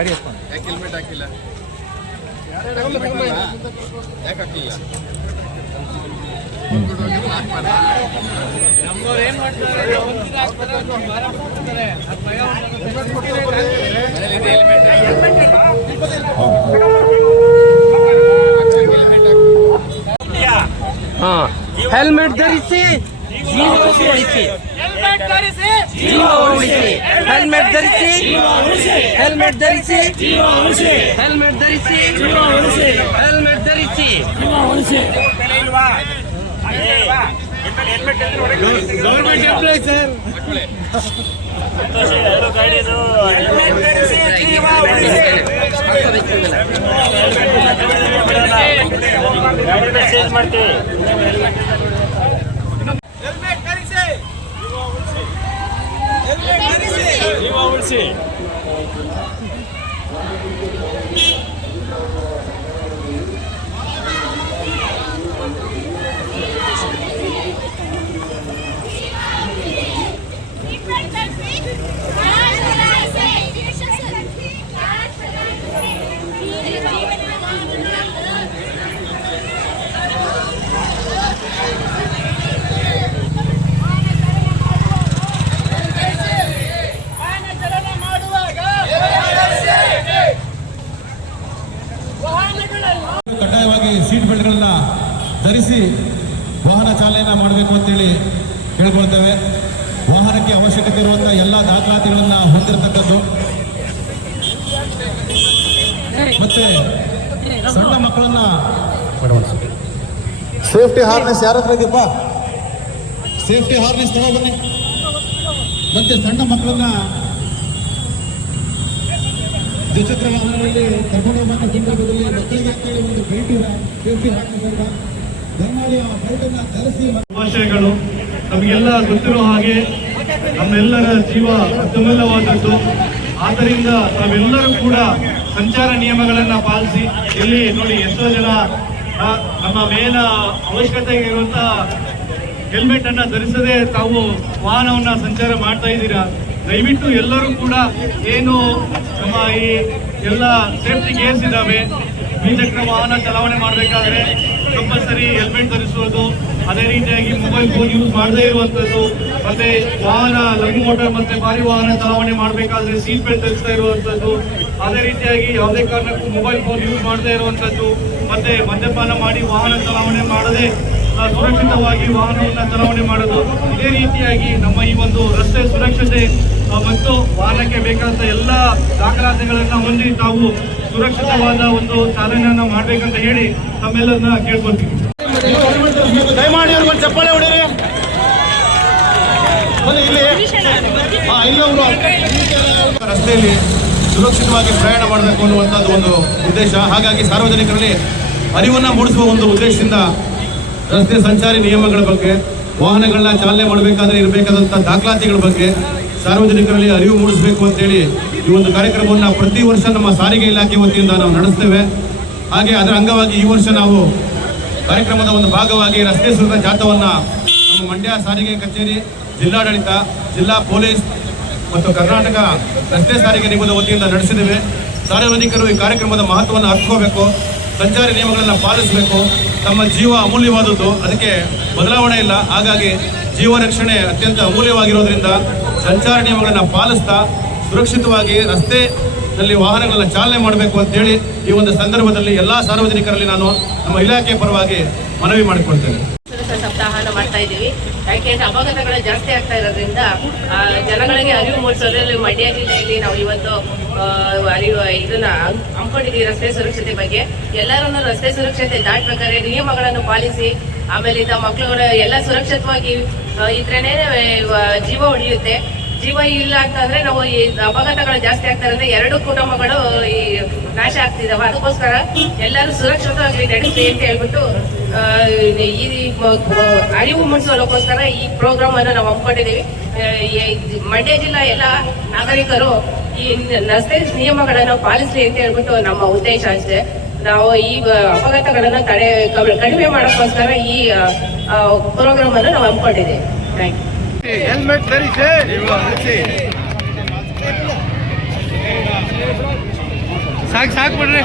ಗಾಡಿ ಎತ್ಕೊಂಡು ಯಾಕೆ ಹೆಲ್ಮೆಟ್ ಹಾಕಿಲ್ಲ? ಯಾಕೆ ಹಾಕಿಲ್ಲ? ನಮ್ಮವ್ರು ಏನ್ ಮಾಡ್ತಾರೆ, ಹೆಲ್ಮೆಟ್ ಧರಿಸಿ ಜೀವ ಉಳಿಸಿ, ಹೆಲ್ಮೆಟ್ ಧರಿಸಿ ಜೀವ ಉಳಿಸಿ, ಹೆಲ್ಮೆಟ್ ಧರಿಸಿ ಹೆಲ್ಮೆಟ್ ಧರಿಸಿ ಜೀವ ಉಳಿಸಿ, ಹೆಲ್ಮೆಟ್ ಧರಿಸಿ ಜೀವ ಉಳಿಸಿ, ಹೆಲ್ಮೆಟ್ ಧರಿಸಿ ಜೀವ ಉಳಿಸಿ. ಗೌರ್ಮೆಂಟ್ ಎಂಪ್ಲಾಯ್ ಸರ್, ಚೇಂಜ್ ಮಾಡ್ತೀವಿ. ಹೆಲ್ಮೆಟ್ ಧರಿಸಿ ಜೀವ ಉಳಿಸಿ. ಕಡ್ಡಾಯವಾಗಿ ಸೀಟ್ ಬೆಲ್ಟ್ಗಳನ್ನ ಧರಿಸಿ ವಾಹನ ಚಾಲನೆಯನ್ನು ಮಾಡಬೇಕು ಅಂತೇಳಿ ಕೇಳ್ಕೊಳ್ತೇವೆ. ವಾಹನಕ್ಕೆ ಅವಶ್ಯಕತೆ ಇರುವಂಥ ಎಲ್ಲ ದಾಖಲಾತಿಗಳನ್ನು ಹೊಂದಿರತಕ್ಕದ್ದು, ಮತ್ತೆ ಸಣ್ಣ ಮಕ್ಕಳನ್ನ ಸೇಫ್ಟಿ ಹಾರ್ನೆಸ್ ಯಾರ ಹತ್ರ ಇದೆಯಪ್ಪ? ಸೇಫ್ಟಿ ಹಾರ್ನೆಸ್ ತಗೋ ಬನ್ನಿ. ಮತ್ತೆ ಸಣ್ಣ ಮಕ್ಕಳನ್ನ ದ್ವಿಚಕ್ರ ವಾಹನಗಳಲ್ಲಿ ಕರ್ಕೊಂಡು ಹೋಗುವಂಥ ಸಂದರ್ಭದಲ್ಲಿ ಮಕ್ಕಳಿಗೆ ಅಂತೇಳಿ ಒಂದು ಭೇಟಿ ಸೇಫ್ಟಿ ಹಾಕಿದಾಗ ಧರ್ಮಾಲಯ ಬೆಲ್ಟನ್ನು ಧರಿಸಿ. ಶುಭಾಶಯಗಳು. ನಮಗೆಲ್ಲ ಗೊತ್ತಿರೋ ಹಾಗೆ ನಮ್ಮೆಲ್ಲರ ಜೀವ ಅತ್ಯಮೂಲ್ಯವಾದದ್ದು. ಆದ್ದರಿಂದ ನಾವೆಲ್ಲರೂ ಕೂಡ ಸಂಚಾರ ನಿಯಮಗಳನ್ನ ಪಾಲಿಸಿ. ಇಲ್ಲಿ ನೋಡಿ ಎಷ್ಟೋ ಜನ ನಮ್ಮ ಮೇಲ ಅವಶ್ಯಕತೆ ಇರುವಂತ ಹೆಲ್ಮೆಟ್ ಅನ್ನ ಧರಿಸದೆ ತಾವು ವಾಹನವನ್ನ ಸಂಚಾರ ಮಾಡ್ತಾ ಇದ್ದೀರಾ. ದಯವಿಟ್ಟು ಎಲ್ಲರೂ ಕೂಡ ಏನು ನಮ್ಮ ಈ ಎಲ್ಲ ಸೇಫ್ಟಿ ಗೇರ್ಸ್ ಇದ್ದಾವೆ, ದ್ವಿಚಕ್ರ ವಾಹನ ಚಲಾವಣೆ ಮಾಡಬೇಕಾದ್ರೆ ಕಂಪಲ್ಸರಿ ಹೆಲ್ಮೆಟ್ ಧರಿಸುವುದು, ಅದೇ ರೀತಿಯಾಗಿ ಮೊಬೈಲ್ ಫೋನ್ ಯೂಸ್ ಮಾಡದೇ ಇರುವಂತದ್ದು, ಮತ್ತೆ ವಾಹನ ಲಘು ಮೋಟಾರ್ ಮತ್ತೆ ಭಾರಿ ವಾಹನ ಚಲಾವಣೆ ಮಾಡಬೇಕಾದ್ರೆ ಸೀಟ್ ಬೆಲ್ಟ್ ಧರಿಸ್ತಾ ಇರುವಂತದ್ದು, ಅದೇ ರೀತಿಯಾಗಿ ಯಾವುದೇ ಕಾರಣಕ್ಕೂ ಮೊಬೈಲ್ ಫೋನ್ ಯೂಸ್ ಮಾಡದೇ ಇರುವಂತದ್ದು, ಮತ್ತೆ ಮದ್ಯಪಾನ ಮಾಡಿ ವಾಹನ ಚಲಾವಣೆ ಮಾಡದೆ ಸುರಕ್ಷಿತವಾಗಿ ವಾಹನವನ್ನು ಚಲಾವಣೆ ಮಾಡೋದು. ಇದೇ ರೀತಿಯಾಗಿ ನಮ್ಮ ಈ ಒಂದು ರಸ್ತೆ ಸುರಕ್ಷತೆ ಮತ್ತು ವಾಹನಕ್ಕೆ ಬೇಕಾದ ಎಲ್ಲ ದಾಖಲಾತಿಗಳನ್ನ ಹೊಂದಿ ತಾವು ಸುರಕ್ಷಿತವಾದ ಒಂದು ಚಾಲನೆಯನ್ನ ಮಾಡ್ಬೇಕಂತ ಹೇಳಿ ತಮ್ಮೆಲ್ಲರನ್ನ ಕೇಳ್ಕೊಳ್ತೀವಿ. ದಯಮಾಡಿ ಅವ್ರಿಗೆ ಚಪ್ಪಾಳೆ ಹೊಡೆಯಿರಿ. ರಸ್ತೆಯಲ್ಲಿ ಸುರಕ್ಷಿತವಾಗಿ ಪ್ರಯಾಣ ಮಾಡಬೇಕು ಅನ್ನುವಂಥದ್ದು ಒಂದು ಉದ್ದೇಶ. ಹಾಗಾಗಿ ಸಾರ್ವಜನಿಕರಲ್ಲಿ ಅರಿವನ್ನು ಮೂಡಿಸುವ ಒಂದು ಉದ್ದೇಶದಿಂದ ರಸ್ತೆ ಸಂಚಾರಿ ನಿಯಮಗಳ ಬಗ್ಗೆ, ವಾಹನಗಳನ್ನ ಚಾಲನೆ ಮಾಡಬೇಕಾದ್ರೆ ಇರಬೇಕಾದಂಥ ದಾಖಲಾತಿಗಳ ಬಗ್ಗೆ ಸಾರ್ವಜನಿಕರಲ್ಲಿ ಅರಿವು ಮೂಡಿಸಬೇಕು ಅಂತೇಳಿ ಈ ಒಂದು ಕಾರ್ಯಕ್ರಮವನ್ನು ಪ್ರತಿ ವರ್ಷ ನಮ್ಮ ಸಾರಿಗೆ ಇಲಾಖೆ ವತಿಯಿಂದ ನಾವು ನಡೆಸ್ತೇವೆ. ಹಾಗೆ ಅದರ ಅಂಗವಾಗಿ ಈ ವರ್ಷ ನಾವು ಕಾರ್ಯಕ್ರಮದ ಒಂದು ಭಾಗವಾಗಿ ರಸ್ತೆ ಸುರಕ್ಷತಾ ಜಾಥಾವನ್ನು ನಮ್ಮ ಮಂಡ್ಯ ಸಾರಿಗೆ ಕಚೇರಿ, ಜಿಲ್ಲಾಡಳಿತ, ಜಿಲ್ಲಾ ಪೊಲೀಸ್ ಮತ್ತು ಕರ್ನಾಟಕ ರಸ್ತೆ ಸಾರಿಗೆ ನಿಗಮದ ವತಿಯಿಂದ ನಡೆಸಿದ್ದೇವೆ. ಸಾರ್ವಜನಿಕರು ಈ ಕಾರ್ಯಕ್ರಮದ ಮಹತ್ವವನ್ನು ಅರ್ಥಕೋಬೇಕು, ಸಂಚಾರಿ ನಿಯಮಗಳನ್ನು ಪಾಲಿಸಬೇಕು. ತಮ್ಮ ಜೀವ ಅಮೂಲ್ಯವಾದದ್ದು, ಅದಕ್ಕೆ ಬದಲಾವಣೆ ಇಲ್ಲ. ಹಾಗಾಗಿ ಜೀವ ರಕ್ಷಣೆ ಅತ್ಯಂತ ಅಮೂಲ್ಯವಾಗಿರೋದ್ರಿಂದ ಸಂಚಾರ ನಿಯಮಗಳನ್ನು ಪಾಲಿಸ್ತಾ ಸುರಕ್ಷಿತವಾಗಿ ರಸ್ತೆಯಲ್ಲಿ ವಾಹನಗಳನ್ನ ಚಾಲನೆ ಮಾಡಬೇಕು ಅಂತೇಳಿ ಈ ಒಂದು ಸಂದರ್ಭದಲ್ಲಿ ಎಲ್ಲ ಸಾರ್ವಜನಿಕರಲ್ಲಿ ನಾನು ನಮ್ಮ ಇಲಾಖೆ ಪರವಾಗಿ ಮನವಿ ಮಾಡಿಕೊಳ್ತೇನೆ. ಸಪ್ತಾಹನ ಮಾಡ್ತಾ ಇದ್ದೀವಿ. ಯಾಕೆಂದ್ರೆ ಅಪಘಾತಗಳು ಜಾಸ್ತಿ ಆಗ್ತಾ ಇರೋದ್ರಿಂದ ಜನಗಳಿಗೆ ಅರಿವು ಮೂಡಿಸೋದ್ರಲ್ಲಿ ಮಂಡ್ಯ ಜಿಲ್ಲೆಯಲ್ಲಿ ನಾವು ಇವತ್ತು ಇದನ್ನ ಹಮ್ಮಿಕೊಂಡಿದ್ದೀವಿ. ರಸ್ತೆ ಸುರಕ್ಷತೆ ಬಗ್ಗೆ ಎಲ್ಲರನ್ನು ರಸ್ತೆ ಸುರಕ್ಷತೆ ದಾಟಬೇಕಾದ್ರೆ ನಿಯಮಗಳನ್ನು ಪಾಲಿಸಿ, ಆಮೇಲೆ ಮಕ್ಕಳುಗಳು ಎಲ್ಲ ಸುರಕ್ಷಿತವಾಗಿ ಇದ್ರೇನೆ ಜೀವ ಉಳಿಯುತ್ತೆ. ಜೀವ ಇಲ್ಲ ಅಂತಂದ್ರೆ ನಾವು ಈ ಅಪಘಾತಗಳು ಜಾಸ್ತಿ ಆಗ್ತಾರೆ, ಎರಡು ಕುಟುಂಬಗಳು ಈ ನಾಶ ಆಗ್ತಿದಾವೆ. ಅದಕ್ಕೋಸ್ಕರ ಎಲ್ಲರೂ ಸುರಕ್ಷಿತವಾಗಿ ನಡೆಸಿ ಅಂತ ಹೇಳ್ಬಿಟ್ಟು ಈ ಅರಿವು ಮೂಡಿಸೋದಕ್ಕೋಸ್ಕರ ಈ ಪ್ರೋಗ್ರಾಮ್ ಅನ್ನು ನಾವು ಹಮ್ಮಿಕೊಂಡಿದ್ದೀವಿ. ಮಂಡ್ಯ ಜಿಲ್ಲಾ ಎಲ್ಲ ನಾಗರಿಕರು ಈ ರಸ್ತೆ ನಿಯಮಗಳನ್ನು ಪಾಲಿಸಲಿ ಅಂತ ಹೇಳ್ಬಿಟ್ಟು ನಮ್ಮ ಉದ್ದೇಶ ಅಷ್ಟೇ. ನಾವು ಈ ಅಪಘಾತಗಳನ್ನು ಕಡಿಮೆ ಮಾಡೋಕ್ಕೋಸ್ಕರ ಈ ಪ್ರೋಗ್ರಾಮ್ ಅನ್ನು ನಾವು ಹಮ್ಮಿಕೊಂಡಿದ್ದೀವಿ. Thank you. ಹೆಲ್ಮೆಟ್ ಧರಿಸಿ. ಸಾಕು ಬಿಡ್ರಿ.